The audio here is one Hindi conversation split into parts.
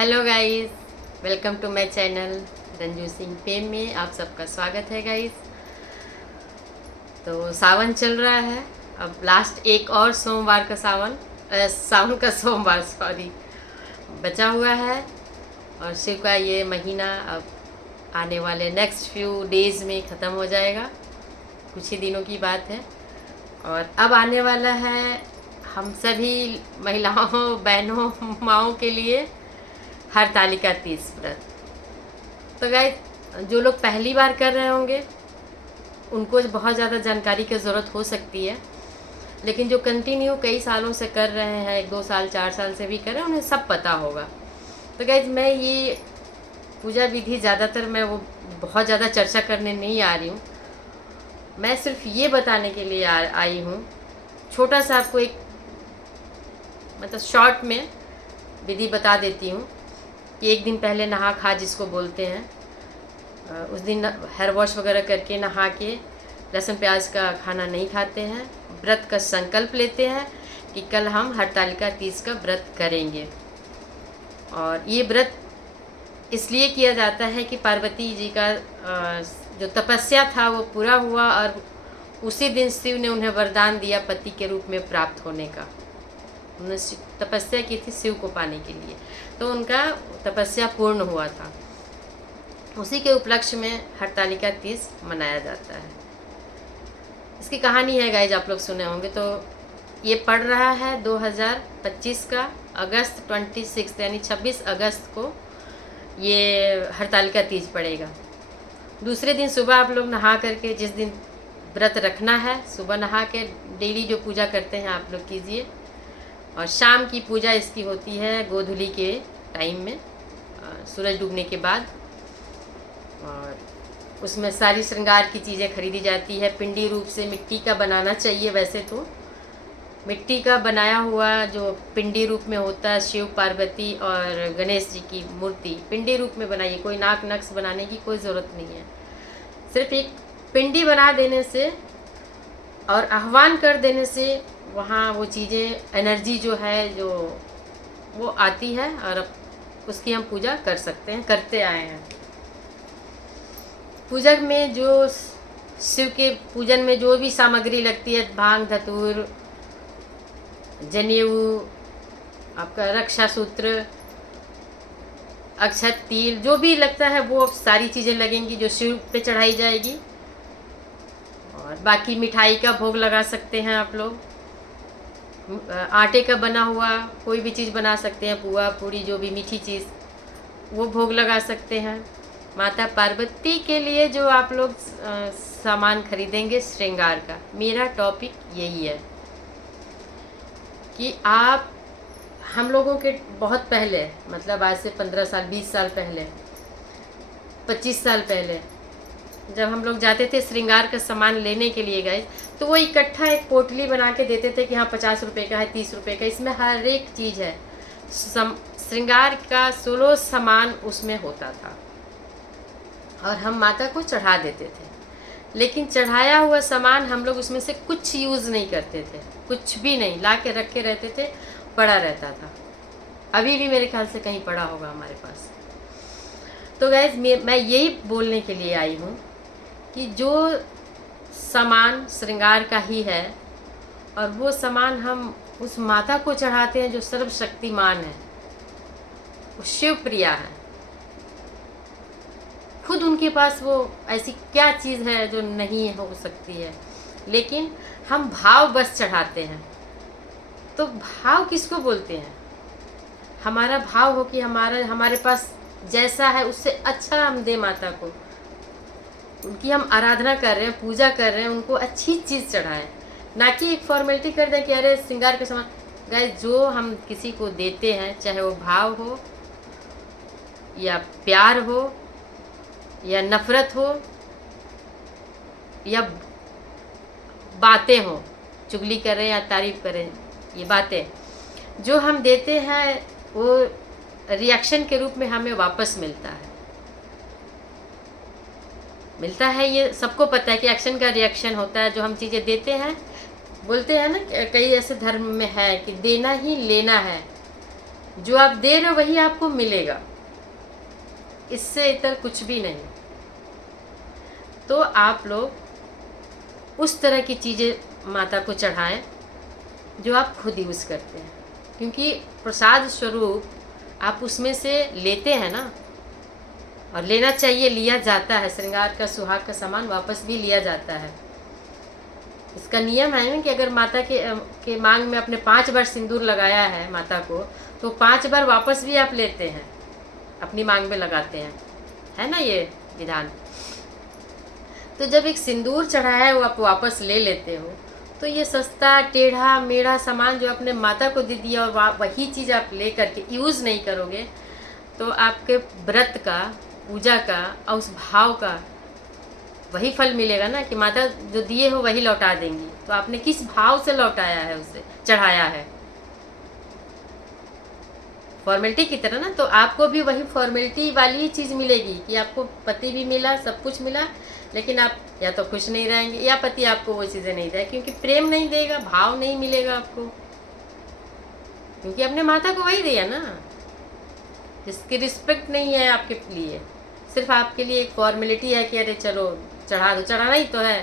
Hello guys, welcome to my channel Ranju Singh fame में आप सबका स्वागत है गाइस। तो सावन चल रहा है, अब लास्ट एक और सोमवार का सावन का सोमवार सॉरी बचा हुआ है और शिव का ये महीना अब आने वाले नेक्स्ट फ्यू डेज़ में ख़त्म हो जाएगा। कुछ ही दिनों की बात है और अब आने वाला है हम सभी महिलाओं, बहनों, माँओं के लिए हरतालिका तीज व्रत। तो गाइस, जो लोग पहली बार कर रहे होंगे उनको बहुत ज़्यादा जानकारी की ज़रूरत हो सकती है, लेकिन जो कंटिन्यू कई सालों से कर रहे हैं, 1-2 साल 4 साल से भी कर रहे हैं, उन्हें सब पता होगा। तो गाइस, मैं ये पूजा विधि ज़्यादातर मैं वो बहुत ज़्यादा चर्चा करने नहीं आ रही हूँ। मैं सिर्फ ये बताने के लिए आई हूँ, छोटा सा आपको एक मतलब शॉर्ट में विधि बता देती हूँ कि एक दिन पहले नहा खा जिसको बोलते हैं, उस दिन हेयर वॉश वगैरह करके नहा के लहसुन प्याज का खाना नहीं खाते हैं। व्रत का संकल्प लेते हैं कि कल हम हरतालिका तीज का व्रत करेंगे। और ये व्रत इसलिए किया जाता है कि पार्वती जी का जो तपस्या था वो पूरा हुआ और उसी दिन शिव ने उन्हें वरदान दिया पति के रूप में प्राप्त होने का। उन्होंने तपस्या की थी शिव को पाने के लिए, तो उनका तपस्या पूर्ण हुआ था। उसी के उपलक्ष्य में हरतालिका तीज मनाया जाता है। इसकी कहानी है गाइज, आप लोग सुने होंगे। तो ये पड़ रहा है 2025 का अगस्त 26 यानी 26 अगस्त को ये हरतालिका तीज पड़ेगा। दूसरे दिन सुबह आप लोग नहा करके, जिस दिन व्रत रखना है, सुबह नहा के डेली जो पूजा करते हैं आप लोग कीजिए। और शाम की पूजा इसकी होती है गोधूली के टाइम में, सूरज डूबने के बाद। और उसमें सारी श्रृंगार की चीज़ें खरीदी जाती है। पिंडी रूप से मिट्टी का बनाना चाहिए। वैसे तो मिट्टी का बनाया हुआ जो पिंडी रूप में होता है, शिव, पार्वती और गणेश जी की मूर्ति पिंडी रूप में बनाइए। कोई नाक नक्श बनाने की कोई ज़रूरत नहीं है। सिर्फ एक पिंडी बना देने से और आह्वान कर देने से वहाँ वो चीज़ें, एनर्जी जो है जो वो आती है और उसकी हम पूजा कर सकते हैं, करते आए हैं। पूजा में जो शिव के पूजन में जो भी सामग्री लगती है, भांग, धतूर, जनेऊ, आपका रक्षा सूत्र, अक्षत, तिल, जो भी लगता है वो सारी चीज़ें लगेंगी जो शिव पे चढ़ाई जाएगी। और बाकी मिठाई का भोग लगा सकते हैं आप लोग। आटे का बना हुआ कोई भी चीज़ बना सकते हैं, पुआ, पूड़ी, जो भी मीठी चीज़, वो भोग लगा सकते हैं। माता पार्वती के लिए जो आप लोग सामान खरीदेंगे श्रृंगार का, मेरा टॉपिक यही है कि आप, हम लोगों के बहुत पहले, मतलब आज से 15 साल, 20 साल पहले, 25 साल पहले, जब हम लोग जाते थे श्रृंगार का सामान लेने के लिए गए, तो वो इकट्ठा एक पोटली बना के देते थे कि हाँ 50 रुपये का है, 30 रुपये का, इसमें हर एक चीज़ है। श्रृंगार का 16 सामान उसमें होता था और हम माता को चढ़ा देते थे। लेकिन चढ़ाया हुआ सामान हम लोग उसमें से कुछ यूज़ नहीं करते थे, कुछ भी नहीं, ला के रखे रहते थे, पड़ा रहता था। अभी भी मेरे ख्याल से कहीं पड़ा होगा हमारे पास। तो गैस, मैं यही बोलने के लिए आई हूँ कि जो सामान श्रृंगार का ही है और वो सामान हम उस माता को चढ़ाते हैं जो सर्वशक्तिमान है, वो शिव प्रिया है। खुद उनके पास वो ऐसी क्या चीज़ है जो नहीं हो सकती है, लेकिन हम भाव बस चढ़ाते हैं। तो भाव किसको बोलते हैं? हमारा भाव हो कि हमारे पास जैसा है उससे अच्छा हम दे माता को। उनकी हम आराधना कर रहे हैं, पूजा कर रहे हैं, उनको अच्छी चीज़ चढ़ाएं, ना कि एक फॉर्मेलिटी कर दें कि अरे श्रृंगार के सामान। गाइस, जो हम किसी को देते हैं, चाहे वो भाव हो या प्यार हो या नफ़रत हो या बातें हो, चुगली करें या तारीफ़ करें, ये बातें जो हम देते हैं वो रिएक्शन के रूप में हमें वापस मिलता है। ये सबको पता है कि एक्शन का रिएक्शन होता है। जो हम चीज़ें देते हैं, बोलते हैं ना, कई ऐसे धर्म में है कि देना ही लेना है, जो आप दे रहे हो वही आपको मिलेगा, इससे इतर कुछ भी नहीं। तो आप लोग उस तरह की चीज़ें माता को चढ़ाएं जो आप खुद यूज़ करते हैं, क्योंकि प्रसाद स्वरूप आप उसमें से लेते हैं ना, और लेना चाहिए, लिया जाता है। श्रृंगार का सुहाग का सामान वापस भी लिया जाता है। इसका नियम है ना कि अगर माता के मांग में आपने 5 बार सिंदूर लगाया है माता को, तो 5 बार वापस भी आप लेते हैं, अपनी मांग में लगाते हैं, है ना ये विधान। तो जब एक सिंदूर चढ़ाया है वो आप वापस ले लेते हो, तो ये सस्ता टेढ़ा मेढ़ा सामान जो आपने माता को दे दिया और वही चीज़ आप ले करके यूज़ नहीं करोगे, तो आपके व्रत का, पूजा का और उस भाव का वही फल मिलेगा ना कि माता जो दिए हो वही लौटा देंगी। तो आपने किस भाव से लौटाया है, उसे चढ़ाया है, फॉर्मेलिटी की तरह ना। तो आपको भी वही फॉर्मेलिटी वाली ही चीज़ मिलेगी कि आपको पति भी मिला, सब कुछ मिला, लेकिन आप या तो खुश नहीं रहेंगे या पति आपको वो चीज़ें नहीं देगा, क्योंकि प्रेम नहीं देगा, भाव नहीं मिलेगा आपको, क्योंकि आपने माता को वही दिया ना, जिसकी रिस्पेक्ट नहीं है आपके लिए, सिर्फ आपके लिए एक फॉर्मेलिटी है कि अरे चलो चढ़ा दो, चढ़ाना ही तो है।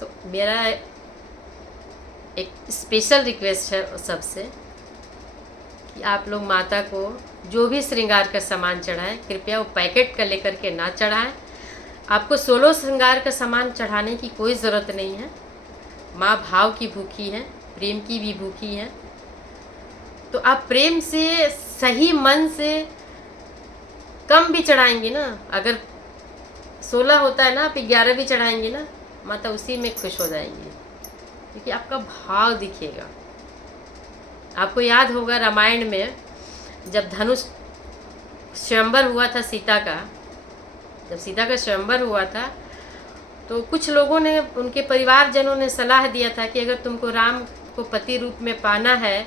तो मेरा एक स्पेशल रिक्वेस्ट है सबसे कि आप लोग माता को जो भी श्रृंगार का सामान चढ़ाएं, कृपया वो पैकेट का लेकर के ना चढ़ाएं। आपको 16 श्रृंगार का सामान चढ़ाने की कोई ज़रूरत नहीं है। माँ भाव की भूखी है, प्रेम की भी भूखी है। तो आप प्रेम से, सही मन से कम भी चढ़ाएंगे ना, अगर 16 होता है ना, आप 11 भी चढ़ाएंगे ना, माता उसी में खुश हो जाएंगी, क्योंकि आपका भाव दिखेगा। आपको याद होगा रामायण में जब धनुष स्वयंवर हुआ था सीता का, जब सीता का स्वयंवर हुआ था, तो कुछ लोगों ने, उनके परिवारजनों ने सलाह दिया था कि अगर तुमको राम को पति रूप में पाना है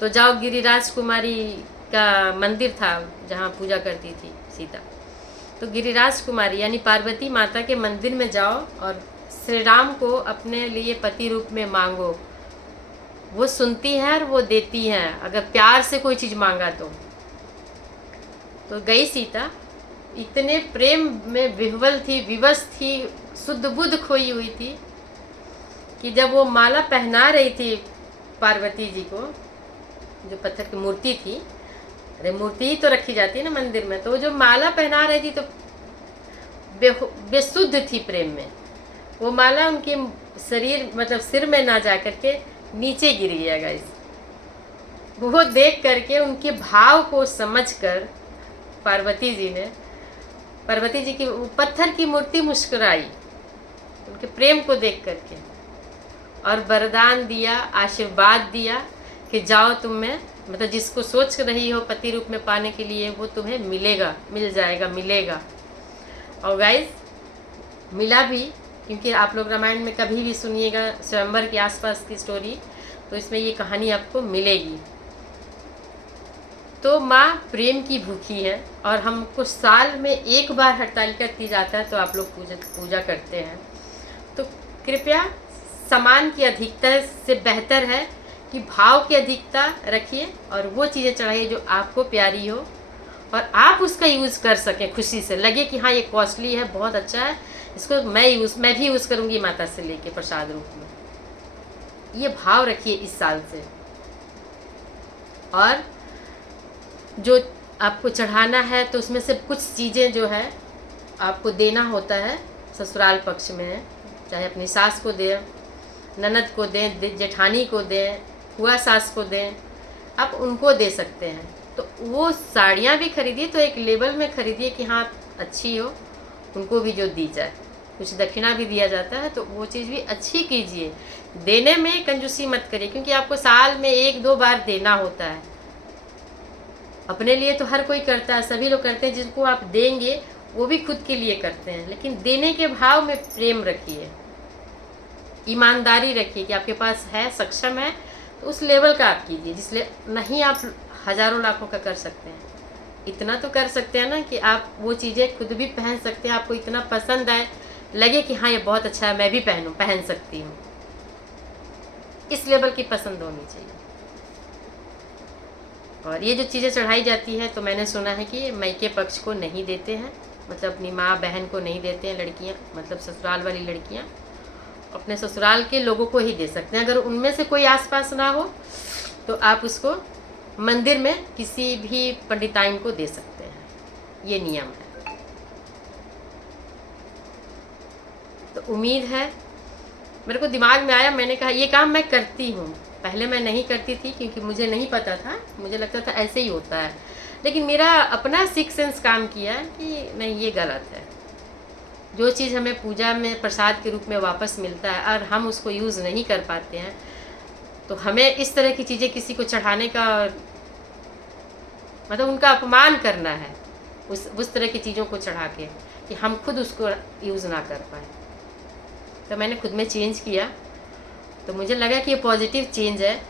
तो जाओ, गिरिराज कुमारी का मंदिर था जहाँ पूजा करती थी सीता, तो गिरिराज कुमारी यानी पार्वती माता के मंदिर में जाओ और श्री राम को अपने लिए पति रूप में मांगो। वो सुनती हैं और वो देती हैं, अगर प्यार से कोई चीज़ मांगा तो गई सीता, इतने प्रेम में विह्वल थी, विवश थी, शुद्ध बुद्ध खोई हुई थी कि जब वो माला पहना रही थी पार्वती जी को, जो पत्थर की मूर्ति थी, अरे मूर्ति ही तो रखी जाती है ना मंदिर में, तो वो जो माला पहना रही थी तो बेशुद्ध थी प्रेम में, वो माला उनके शरीर मतलब सिर में ना जा करके नीचे गिर गया। गाइस, वो देख करके, उनके भाव को समझकर पार्वती जी की पत्थर की मूर्ति मुस्कुराई उनके प्रेम को देख करके, और वरदान दिया, आशीर्वाद दिया कि जाओ, तुम्हें मतलब जिसको सोच रही हो पति रूप में पाने के लिए, वो तुम्हें मिलेगा, मिल जाएगा, मिलेगा। और गाइस, मिला भी, क्योंकि आप लोग रामायण में कभी भी सुनिएगा स्वयंवर के आसपास की स्टोरी, तो इसमें ये कहानी आपको मिलेगी। तो माँ प्रेम की भूखी है, और हमको साल में एक बार हरतालिका तीज आता है तो आप लोग पूजा करते हैं। तो कृपया सामान की अधिकता से बेहतर है कि भाव की अधिकता रखिए और वो चीज़ें चढ़ाइए जो आपको प्यारी हो और आप उसका यूज़ कर सकें, खुशी से लगे कि हाँ ये कॉस्टली है, बहुत अच्छा है, इसको मैं भी यूज़ करूँगी माता से लेके प्रसाद रूप में। ये भाव रखिए इस साल से। और जो आपको चढ़ाना है तो उसमें से कुछ चीज़ें जो है आपको देना होता है ससुराल पक्ष में, चाहे अपनी सास को दें, ननद को दें, जेठानी को दें, हुआ सास को दें, आप उनको दे सकते हैं। तो वो साड़ियाँ भी खरीदिए तो एक लेवल में खरीदिए कि हाँ अच्छी हो, उनको भी जो दी जाए, कुछ दक्षिणा भी दिया जाता है तो वो चीज़ भी अच्छी कीजिए। देने में कंजूसी मत करिए, क्योंकि आपको साल में 1-2 बार देना होता है। अपने लिए तो हर कोई करता है, सभी लोग करते हैं, जिनको आप देंगे वो भी खुद के लिए करते हैं, लेकिन देने के भाव में प्रेम रखिए, ईमानदारी रखिए कि आपके पास है, सक्षम है, तो उस लेवल का आप कीजिए। जिसलिए नहीं आप हज़ारों लाखों का कर सकते हैं, इतना तो कर सकते हैं ना कि आप वो चीज़ें खुद भी पहन सकते हैं, आपको इतना पसंद आए, लगे कि हाँ ये बहुत अच्छा है, मैं भी पहन सकती हूँ, इस लेवल की पसंद होनी चाहिए। और ये जो चीज़ें चढ़ाई जाती है तो मैंने सुना है कि मायके पक्ष को नहीं देते हैं, मतलब अपनी माँ बहन को नहीं देते हैं लड़कियाँ, मतलब ससुराल वाली लड़कियाँ अपने ससुराल के लोगों को ही दे सकते हैं। अगर उनमें से कोई आसपास ना हो तो आप उसको मंदिर में किसी भी पंडिताइन को दे सकते हैं, ये नियम है। तो उम्मीद है, मेरे को दिमाग में आया, मैंने कहा ये काम मैं करती हूँ। पहले मैं नहीं करती थी क्योंकि मुझे नहीं पता था, मुझे लगता था ऐसे ही होता है, लेकिन मेरा अपना सिक्स सेंस काम किया कि नहीं, ये गलत है। जो चीज़ हमें पूजा में प्रसाद के रूप में वापस मिलता है और हम उसको यूज़ नहीं कर पाते हैं, तो हमें इस तरह की चीज़ें किसी को चढ़ाने का मतलब उनका अपमान करना है, उस तरह की चीज़ों को चढ़ा के, कि हम खुद उसको यूज़ ना कर पाए। तो मैंने खुद में चेंज किया, तो मुझे लगा कि ये पॉजिटिव चेंज है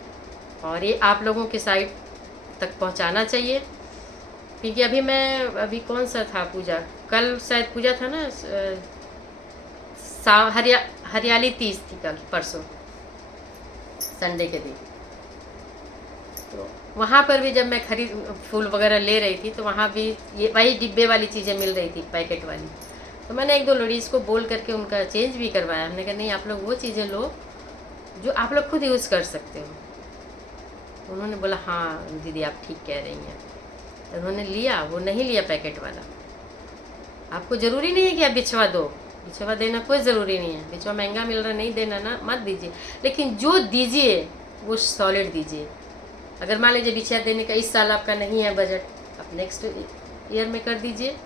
और ये आप लोगों के साइड तक पहुंचाना चाहिए। क्योंकि अभी कौन सा था पूजा, कल शायद पूजा था ना, हरियाली तीज थी कल, परसों संडे के दिन। तो वहाँ पर भी जब मैं फूल वगैरह ले रही थी तो वहाँ भी ये वही डिब्बे वाली चीज़ें मिल रही थी, पैकेट वाली। तो मैंने एक दो लेडीज़ को बोल करके उनका चेंज भी करवाया। हमने कहा नहीं, आप लोग वो चीज़ें लो जो आप लोग खुद यूज़ कर सकते हो। उन्होंने बोला हाँ दीदी आप ठीक कह रही हैं। तो उन्होंने लिया, वो नहीं लिया पैकेट वाला। आपको ज़रूरी नहीं है कि आप बिछवा दो, बिछवा देना कोई ज़रूरी नहीं है। बिछवा महंगा मिल रहा, नहीं देना ना, मत दीजिए, लेकिन जो दीजिए वो सॉलिड दीजिए। अगर मान लीजिए बिछवा देने का इस साल आपका नहीं है बजट, आप नेक्स्ट ईयर में कर दीजिए,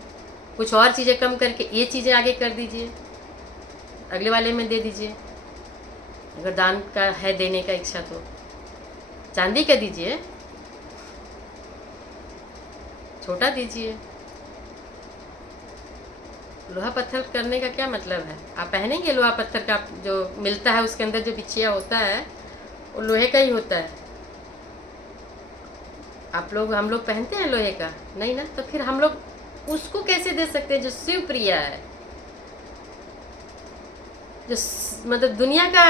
कुछ और चीज़ें कम करके ये चीज़ें आगे कर दीजिए, अगले वाले में दे दीजिए। अगर दान का है देने का इच्छा तो चांदी का दीजिए, छोटा दीजिए। लोहा पत्थर करने का क्या मतलब है? आप पहनेंगे लोहा पत्थर का, जो मिलता है उसके अंदर जो बिछिया होता है वो लोहे का ही होता है। हम लोग पहनते हैं लोहे का? नहीं ना। तो फिर हम लोग उसको कैसे दे सकते हैं जो शिव प्रिया है, जो मतलब दुनिया का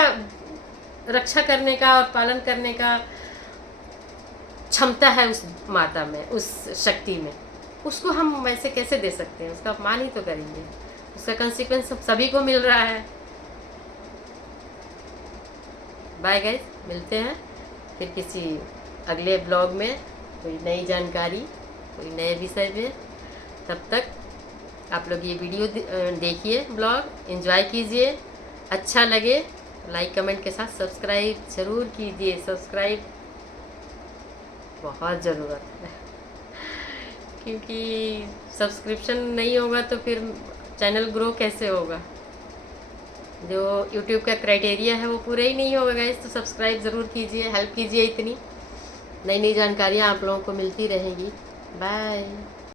रक्षा करने का और पालन करने का क्षमता है उस माता में, उस शक्ति में, उसको हम वैसे कैसे दे सकते हैं? उसका अपमान ही तो करेंगे। उसका कंसिक्वेंस सभी को मिल रहा है। बाय गाइस, मिलते हैं फिर किसी अगले ब्लॉग में, कोई नई जानकारी, कोई नए विषय में। तब तक आप लोग ये वीडियो देखिए, ब्लॉग एंजॉय कीजिए। अच्छा लगे लाइक कमेंट के साथ सब्सक्राइब ज़रूर कीजिए। सब्सक्राइब बहुत ज़रूरत है, क्योंकि सब्सक्रिप्शन नहीं होगा तो फिर चैनल ग्रो कैसे होगा? जो यूट्यूब का क्राइटेरिया है वो पूरा ही नहीं होगा गाइस। तो सब्सक्राइब ज़रूर कीजिए, हेल्प कीजिए। इतनी नई नई जानकारियाँ आप लोगों को मिलती रहेंगी। बाय।